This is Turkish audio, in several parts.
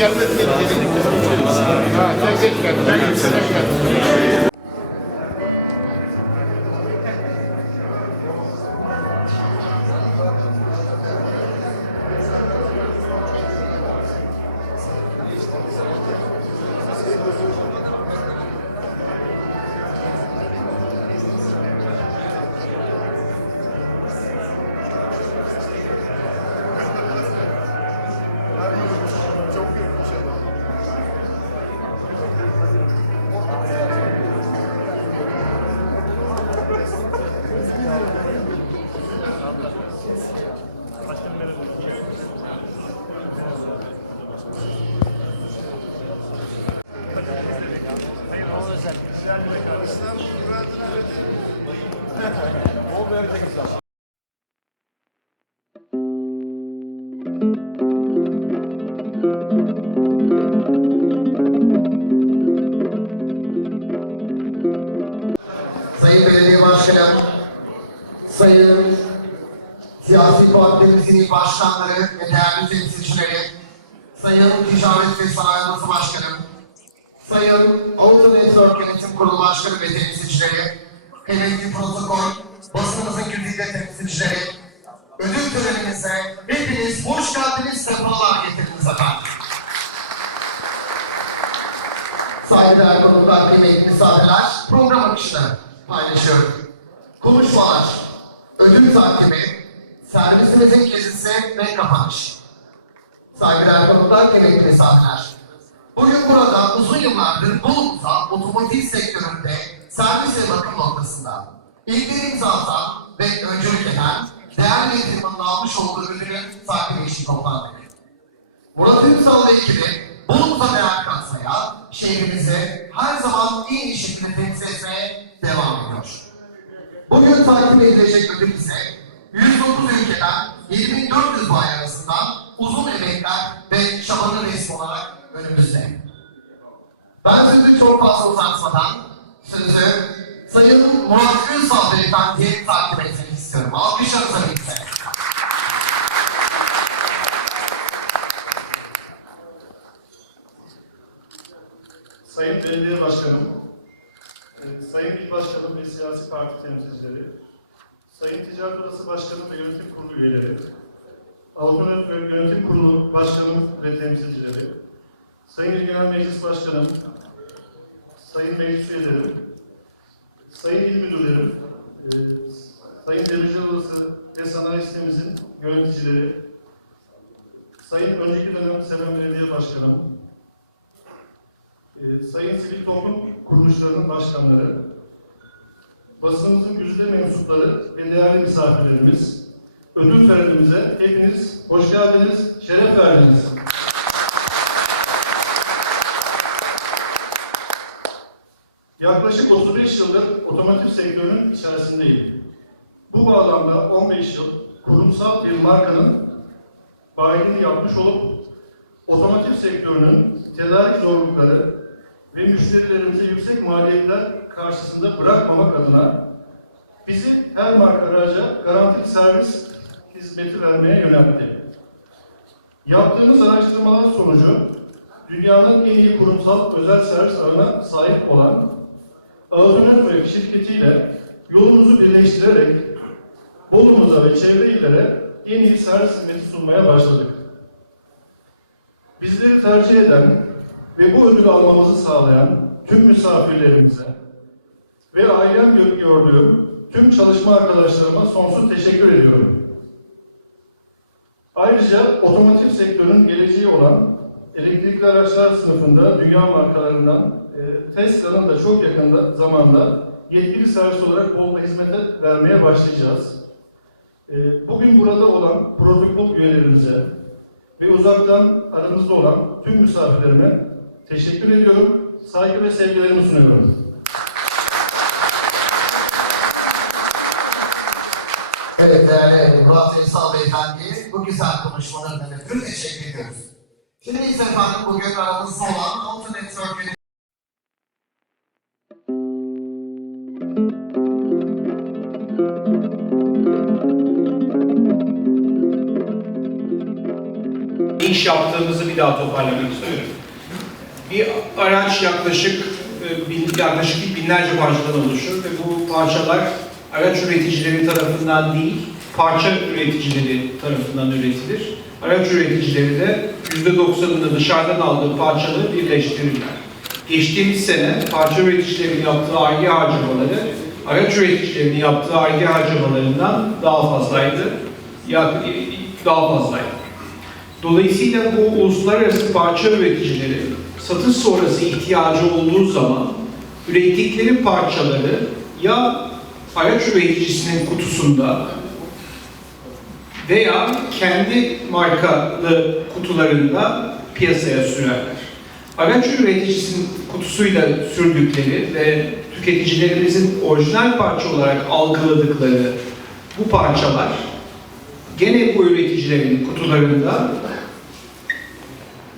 gelmedi. Tek tek geldi. Sayın Belediye Başkanım, Sayın siyasi partilerimizin il başkanları ve değerli temsilcileri, Sayın Ticaret ve Sanayi Odası Başkanım, Sayın Auto Network Yönetim Kurulu Başkanı ve temsilcileri, Hemenli Protokol, basınımızın güzide temsilcileri, ödül törenimize hepiniz hoş geldiniz, sefalar getirdiniz efendim. Saygıdeğer konuklar, kıymetli misafirler, program akışını paylaşıyorum. Konuşmalar, ödül takimi, servisimizin gezisi ve kapanış. Saygıdeğer konuklar, kıymetli misafirler. Bugün burada uzun yıllardır Bolu'muza otomotiv sektöründe servis ve bakım noktasında ilkleri imza atan ve öncülük eden değerli yatırımının almış olduğu ödülün takimi için toplandık. Murat Ünsal ve ekibi Bolu'muza değer katmaya, şehrimizi her zaman en iyi şekilde temsil etmeye devam ediyor. Bugün takip edilecek ödül ise 109 ülkeden 7400 bay arasından uzun emekler ve çabanın resmi olarak önümüzde. Ben sözü çok fazla uzatmadan sözü Sayın Murat Ünsal Beyefendi'ye takip etmek istiyorum. Alkışlarınızla birlikte. Sayın Belediye Başkanım, e, Sayın İl Başkanım ve siyasi parti temsilcileri, Sayın Ticaret Odası Başkanım ve Yönetim Kurulu üyeleri, Avrupa Yönetim Kurulu Başkanım ve temsilcileri, Sayın İl Genel Meclis Başkanım, Sayın Meclis Üyelerim, Sayın İl Müdürlerim, e, Sayın Demirci Odası ve Sanayi Sitemizin yöneticileri, Sayın önceki dönem Seven Belediye Başkanım, ee, Sayın Sivil Toplum Kuruluşlarının başkanları, basınımızın güzide mensupları ve değerli misafirlerimiz, ödül törenimize hepiniz hoş geldiniz, şeref verdiniz. Yaklaşık 35 yıldır otomotiv sektörünün içerisindeyim. Bu bağlamda 15 yıl kurumsal bir markanın bayiliğini yapmış olup otomotiv sektörünün tedarik zorlukları ve müşterilerimize yüksek maliyetler karşısında bırakmamak adına bizi her marka araca garantili servis hizmeti vermeye yöneltti. Yaptığımız araştırmalar sonucu dünyanın en iyi kurumsal özel servis ağına sahip olan Ağzı şirketiyle yolumuzu birleştirerek Bolu'muza ve çevre illere en iyi servis hizmeti sunmaya başladık. Bizleri tercih eden ve bu ödülü almamızı sağlayan tüm misafirlerimize ve ailem gör- gördüğüm tüm çalışma arkadaşlarıma sonsuz teşekkür ediyorum. Ayrıca otomotiv sektörünün geleceği olan elektrikli araçlar sınıfında dünya markalarından e, Tesla'nın da çok yakında zamanda yetkili servis olarak Bolu'da hizmete vermeye başlayacağız. E, bugün burada olan protokol üyelerimize ve uzaktan aramızda olan tüm misafirlerime teşekkür ediyorum. Saygı ve sevgilerimi sunuyorum. Evet değerli Murat Ünsal Beyefendi'ye bu güzel konuşmalarından ötürü teşekkür ediyoruz. Şimdi ise efendim bugün aramızda olan Auto Network Yönetim iş yaptığımızı bir daha toparlamak istiyorum. Bir araç yaklaşık e, yaklaşık binlerce parçadan oluşur ve bu parçalar araç üreticileri tarafından değil, parça üreticileri tarafından üretilir. Araç üreticileri de %90'ını dışarıdan aldığı parçaları birleştirirler. Geçtiğimiz sene parça üreticilerinin yaptığı arge harcamaları araç üreticilerinin yaptığı arge harcamalarından daha fazlaydı. Ya, daha fazlaydı. Dolayısıyla bu uluslararası parça üreticileri satış sonrası ihtiyacı olduğu zaman ürettikleri parçaları ya araç üreticisinin kutusunda veya kendi markalı kutularında piyasaya sürerler. Araç üreticisinin kutusuyla sürdükleri ve tüketicilerimizin orijinal parça olarak algıladıkları bu parçalar gene bu üreticilerin kutularında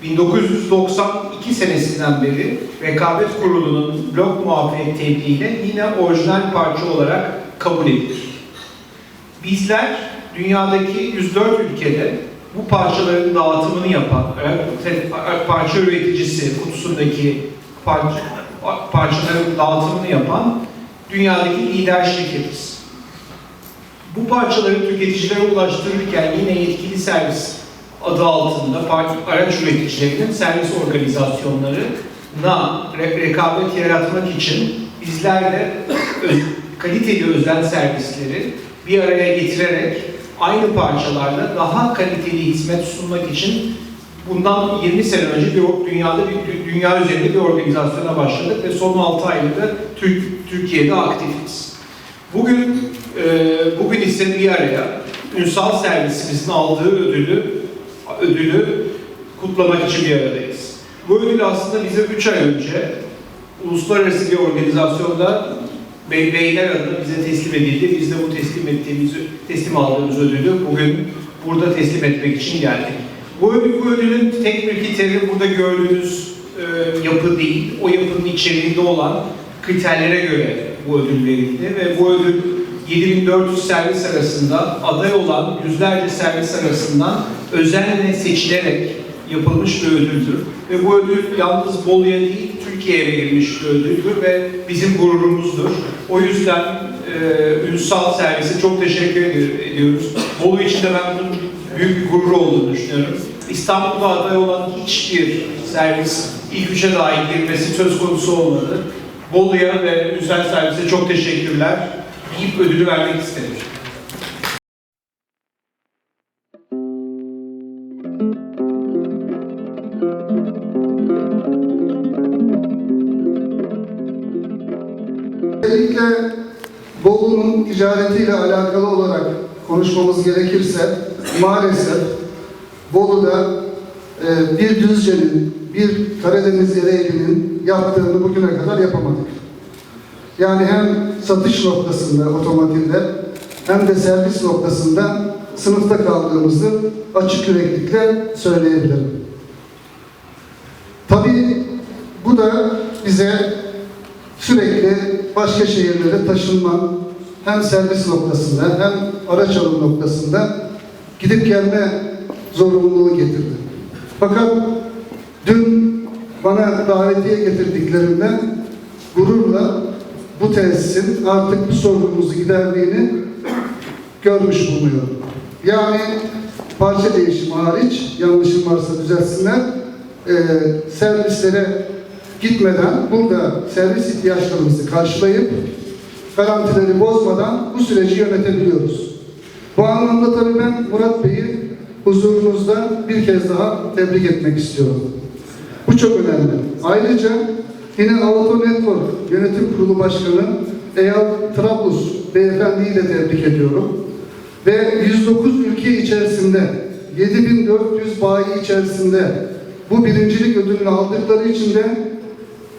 1992 senesinden beri Rekabet Kurulu'nun blok muafiyet tebliğiyle yine orijinal parça olarak kabul edilir. Bizler dünyadaki 104 ülkede bu parçaların dağıtımını yapan, parça üreticisi kutusundaki parça, parçaların dağıtımını yapan dünyadaki lider şirketiz. Bu parçaları tüketicilere ulaştırırken yine yetkili servis adı altında par- araç üreticilerinin servis organizasyonlarına re- rekabet yaratmak için bizler de kaliteli özel servisleri bir araya getirerek aynı parçalarla daha kaliteli hizmet sunmak için bundan 20 sene önce bir dünyada bir dünya üzerinde bir organizasyona başladık ve son 6 aydır da Türk, Türkiye'de aktifiz. Bugün e, bugün ise bir araya Ünsal servisimizin aldığı ödülü ödülü kutlamak için bir aradayız. Bu ödül aslında bize 3 ay önce uluslararası bir organizasyonda Bey- Beyler adına bize teslim edildi. Biz de bu teslim ettiğimiz, teslim aldığımız ödülü bugün burada teslim etmek için geldik. Bu, ödül, bu ödülün tek bir kriteri burada gördüğünüz e, yapı değil. O yapının içeriğinde olan kriterlere göre bu ödül verildi ve bu ödül 7400 servis arasında aday olan yüzlerce servis arasından özenle seçilerek yapılmış bir ödüldür. Ve bu ödül yalnız Bolu'ya değil, Türkiye'ye verilmiş bir ödüldür ve bizim gururumuzdur. O yüzden e, Ünsal Servis'e çok teşekkür ed- ediyoruz. Bolu için de ben bunun büyük bir gurur olduğunu düşünüyorum. İstanbul'da aday olan hiçbir servis ilk üçe dahil girmesi söz konusu olmadı. Bolu'ya ve Ünsal Servis'e çok teşekkürler. İlk ödülü vermek istedim. Özellikle Bolu'nun ticaretiyle alakalı olarak konuşmamız gerekirse maalesef Bolu'da e, bir Düzce'nin, bir Karadeniz Ereğli'nin yaptığını bugüne kadar yapamadık. Yani hem satış noktasında otomotivde hem de servis noktasında sınıfta kaldığımızı açık yüreklikle söyleyebilirim. Tabii bu da bize sürekli başka şehirlere taşınma hem servis noktasında hem araç alım noktasında gidip gelme zorunluluğu getirdi. Fakat dün bana davetiye getirdiklerinde gururla bu tesisin artık bu sorunumuzu giderdiğini görmüş bulunuyorum. Yani parça değişimi hariç, yanlışım varsa düzelsinler, e, servislere gitmeden burada servis ihtiyaçlarımızı karşılayıp garantileri bozmadan bu süreci yönetebiliyoruz. Bu anlamda tabii ben Murat Bey'i huzurunuzda bir kez daha tebrik etmek istiyorum. Bu çok önemli. Ayrıca yine Auto Network Yönetim Kurulu Başkanı Eyal Trablus Beyefendi'yi de tebrik ediyorum. Ve 109 ülke içerisinde 7400 bayi içerisinde bu birincilik ödülünü aldıkları için de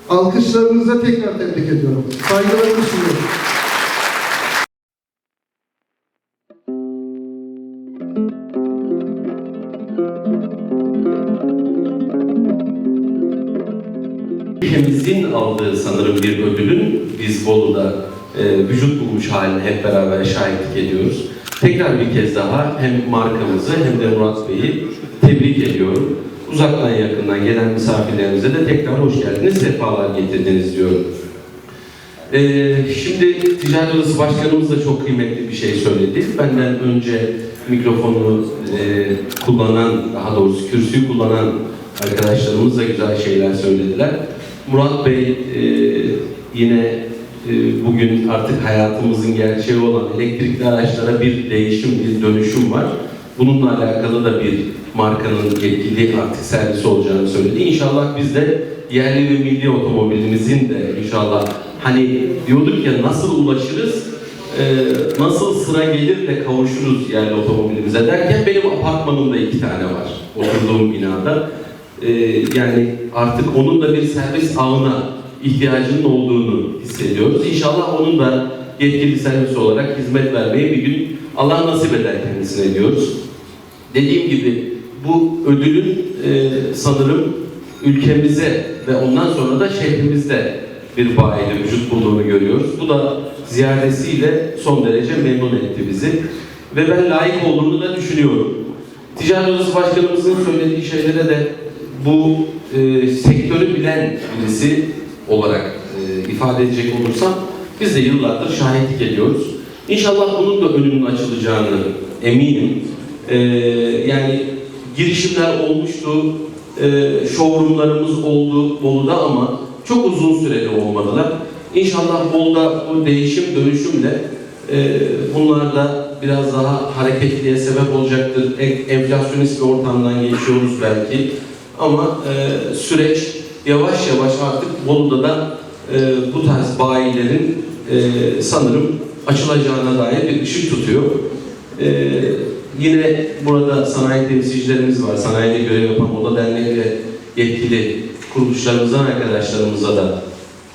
alkışlarınıza tekrar tebrik ediyorum. Saygılarımı sunuyorum. Ülkemizin aldığı sanırım bir ödülün biz Bolu'da e, vücut bulmuş haline hep beraber şahitlik ediyoruz. Tekrar bir kez daha hem markamızı hem de Murat Bey'i tebrik ediyorum. Uzaktan yakından gelen misafirlerimize de tekrar hoş geldiniz, sefalar getirdiniz diyorum. E, şimdi Ticaret Odası Başkanımız da çok kıymetli bir şey söyledi. Benden önce mikrofonu e, kullanan, daha doğrusu kürsüyü kullanan arkadaşlarımız da güzel şeyler söylediler. Murat Bey e, yine e, bugün artık hayatımızın gerçeği olan elektrikli araçlara bir değişim, bir dönüşüm var. Bununla alakalı da bir markanın yetkili artık servisi olacağını söyledi. İnşallah biz de yerli ve milli otomobilimizin de inşallah hani diyorduk ya nasıl ulaşırız, e, nasıl sıra gelir de kavuşuruz yerli otomobilimize derken benim apartmanımda iki tane var oturduğum binada. E, yani artık onun da bir servis ağına ihtiyacının olduğunu hissediyoruz. İnşallah onun da yetkili servis olarak hizmet vermeyi bir gün Allah nasip eder kendisine diyoruz. Dediğim gibi bu ödülün e, sanırım ülkemize ve ondan sonra da şehrimizde bir bayide vücut bulduğunu görüyoruz. Bu da ziyadesiyle son derece memnun etti bizi. Ve ben layık olduğunu da düşünüyorum. Ticaret Odası Başkanımızın söylediği şeylere de bu e, sektörü bilen birisi olarak e, ifade edecek olursam biz de yıllardır şahitlik ediyoruz. İnşallah bunun da önünün açılacağını eminim. E, yani girişimler olmuştu, e, showroomlarımız oldu Bolu'da ama çok uzun süreli olmadılar. İnşallah Bolu'da bu değişim dönüşümle e, bunlar da biraz daha hareketliye sebep olacaktır. E, enflasyonist bir ortamdan geçiyoruz belki. Ama e, süreç yavaş yavaş artık Bolu'da da e, bu tarz bayilerin e, sanırım açılacağına dair bir ışık tutuyor. E, yine burada sanayi temsilcilerimiz var. Sanayide görev yapan Oda Derneği ve yetkili kuruluşlarımızdan arkadaşlarımıza da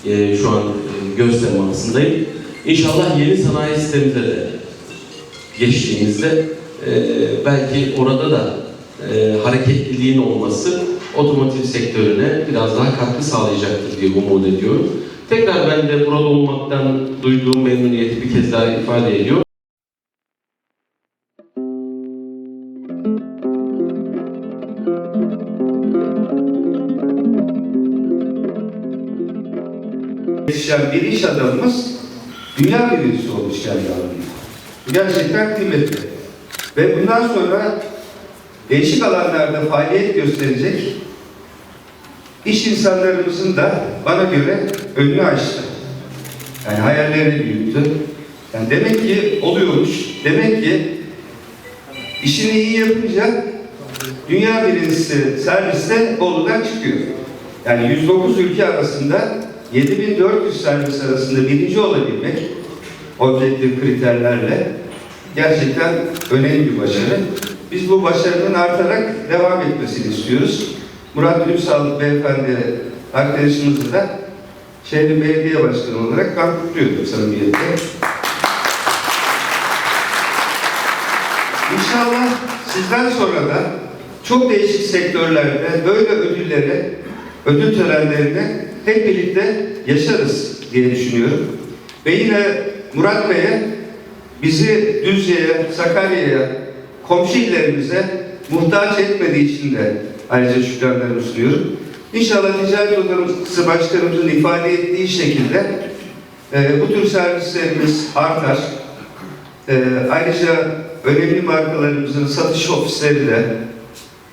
e, şu an e, göz temasındayım. İnşallah yeni sanayi sistemimize de geçtiğimizde e, belki orada da e, hareketliliğin olması otomotiv sektörüne biraz daha katkı sağlayacaktır diye umut ediyorum. Tekrar ben de burada olmaktan duyduğum memnuniyeti bir kez daha ifade ediyorum. yetişen bir iş adamımız dünya birincisi olmuş. Bu gerçekten kıymetli. Ve bundan sonra değişik alanlarda faaliyet gösterecek iş insanlarımızın da bana göre önünü açtı. Yani hayallerini büyüttü. Yani demek ki oluyormuş. Demek ki işini iyi yapınca dünya birincisi serviste Bolu'dan çıkıyor. Yani 109 ülke arasında 7400 servis arasında birinci olabilmek objektif kriterlerle gerçekten önemli bir başarı. Biz bu başarının artarak devam etmesini istiyoruz. Murat Ünsal beyefendi arkadaşımızı da şehrin belediye başkanı olarak ben kutluyorum samimiyetle. İnşallah sizden sonra da çok değişik sektörlerde böyle ödülleri, ödül törenlerini hep birlikte yaşarız diye düşünüyorum. Ve yine Murat Bey'e bizi Düzce'ye, Sakarya'ya, komşu illerimize muhtaç etmediği için de ayrıca şükranlarımı sunuyorum. İnşallah Ticaret Odası Başkanımızın ifade ettiği şekilde e, bu tür servislerimiz artar. E, ayrıca önemli markalarımızın satış ofisleri de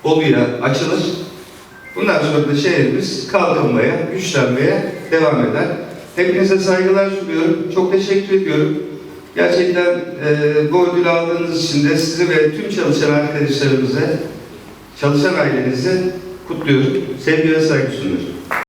Bolu'ya açılır. Bundan sonra da şehrimiz kalkınmaya, güçlenmeye devam eder. Hepinize saygılar sunuyorum. Çok teşekkür ediyorum. Gerçekten e, bu ödülü aldığınız için de sizi ve tüm çalışan arkadaşlarımızı, çalışan ailenizi kutluyorum. Sevgi ve saygı sunuyorum.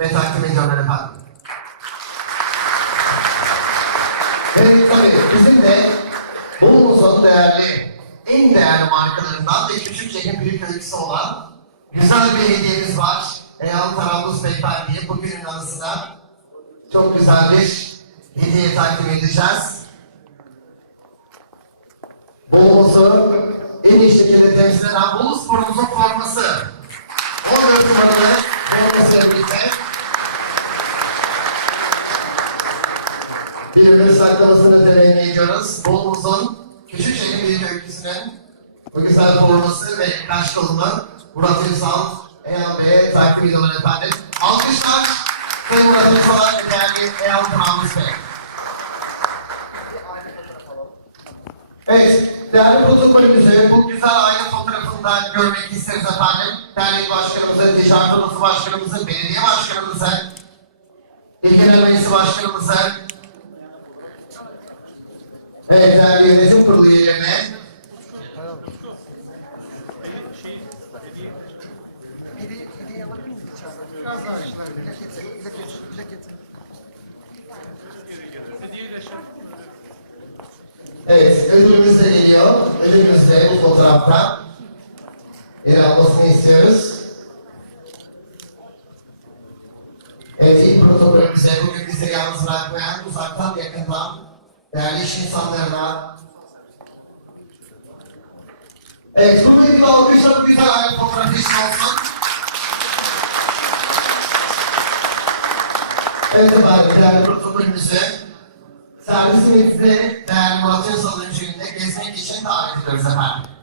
Ve takdim ediyorlar efendim. Evet tabii bizim de Bolu'muzun değerli, en değerli markalarından ve küçük şehrin büyük öyküsü olan güzel bir hediyemiz var. Eyal Trabzus Beyefendi'ye bugünün anısına çok güzel bir hediye takdim edeceğiz. Bolu'muzu en iyi şekilde temsil eden Bolu sporumuzun forması. 14 numaralı forması birlikte. Bir ömür saklamasını temenni ediyoruz. Bolu'muzun Küçükçekmece Büyük Öyküsü'nün bu güzel forması ve kaş kolunu Murat Ünsal, Eyal Bey'e takip ediyorlar efendim. Alkışlar Sayın Murat Ünsal'a değerli Eyal Hamız Bey. Evet, değerli protokolümüzü bu güzel aile fotoğrafında görmek isteriz efendim. Değerli başkanımızı, ticaret odası başkanımızı, belediye başkanımızı, İlgilen Meclisi başkanımızı, evet değerli yönetim kurulu üyelerine, Evet, ödülümüz de geliyor. Ödülümüz de bu fotoğrafta. Yer almasını istiyoruz. Evet, ilk protokolümüze bugün bizi yalnız bırakmayan uzaktan yakından değerli iş insanlarına Evet, bu ilgili alkışlar güzel aile fotoğrafı için olsun. Evet efendim, değerli protokolümüzü Servisimizde değerli Murat Özal gezmek için davet ediyoruz efendim.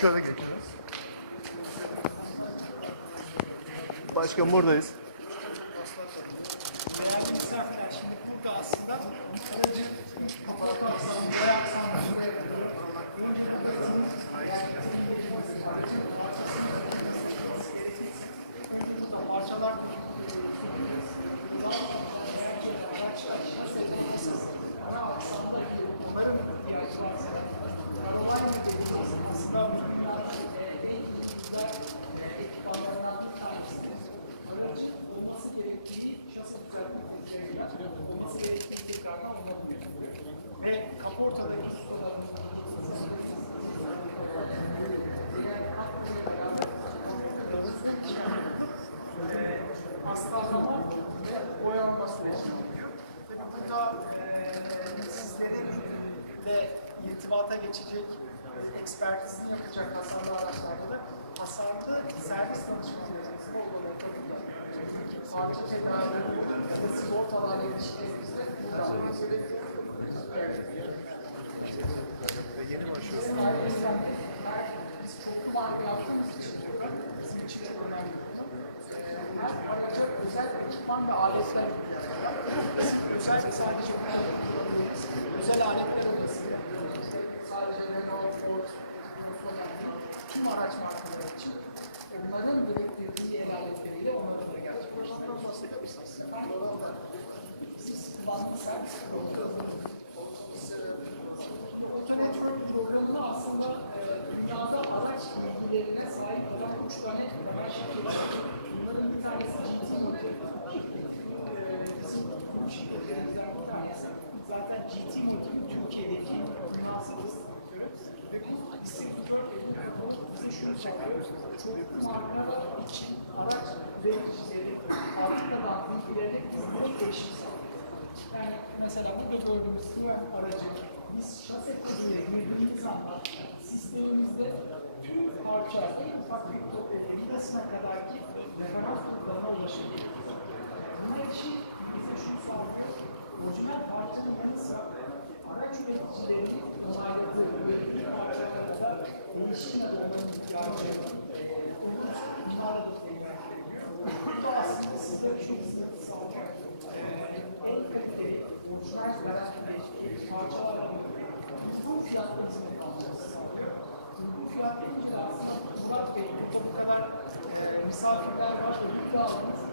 Şöyle geçiniz. Başkan buradayız. farklı tekrarların ya da sigortalarla ilişkilerimizde buradan mesele biz çoklu marka yaptığımız için bizim için de önemli. Her araca özel ekipman ve aletler özel ve sadece özel aletler olması sadece Renault, Ford, tüm araç markaları için onların direkt programında aslında e, dünyada bilgilerine sahip olan üç tane araç şirketi var. Bunların. Zaten Motor'un Türkiye'deki dünya satıştırıyor. Ve bu isim Türk bize şunu çekiyor. Çok markalar için araç üreticileri Avrupa'dan bilgileri direkt erişim sağlıyor. Yani mesela burada gördüğümüz tren aracı biz şase koduyla girdiğimiz anda sistemimizde tüm parça, en ufak bir e, vidasına kadar ki referans kodlarına ulaşabiliyor. Bunun için bize şunu sağlıyor. Orijinal parçanın yanı misafirler var, yük aldınız.